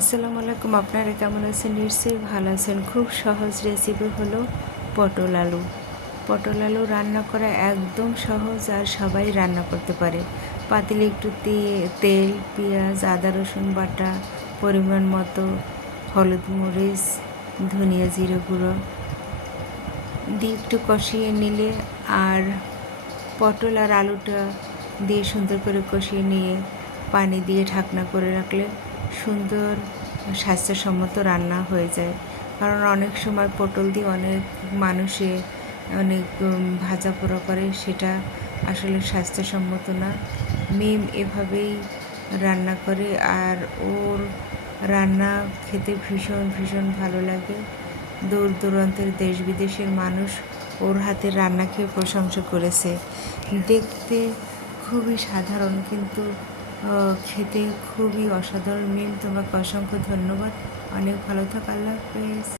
আসসালামু আলাইকুম। আপনারা কেমন আছেন? নিশ্চয়ই ভালো আছেন। খুব সহজ রেসিপি হলো পটল আলু। পটল আলু রান্না করা একদম সহজ আর সবাই রান্না করতে পারে। পাতিলে একটু তেল, পেঁয়াজ, আদা রসুন বাটা, পরিমাণ মতো হলুদ মরিচ, ধনিয়া জিরে গুঁড়ো দিয়ে একটু কষিয়ে নিলে আর পটল আর আলুটা দিয়ে সুন্দর করে কষিয়ে নিয়ে পানি দিয়ে ঢাকনা করে রাখলে সুন্দর স্বাস্থ্যসম্মত রান্না হয়ে যায়। কারণ অনেক সময় পটল দিয়ে অনেক মানুষে অনেক ভাজা পোড়া করে, সেটা আসলে স্বাস্থ্যসম্মত না। মিম এভাবেই রান্না করে আর ওর রান্না খেতে ভীষণ ভীষণ ভালো লাগে। দূর দূরান্তের দেশ বিদেশের মানুষ ওর হাতের রান্না খেয়ে প্রশংসা করেছে। দেখতে খুবই সাধারণ কিন্তু খেতে খুবই অসাধারণ। মিম, তোমাকে অসংখ্য ধন্যবাদ। অনেক ভালো থাক। আল্লাহ হাফেজ।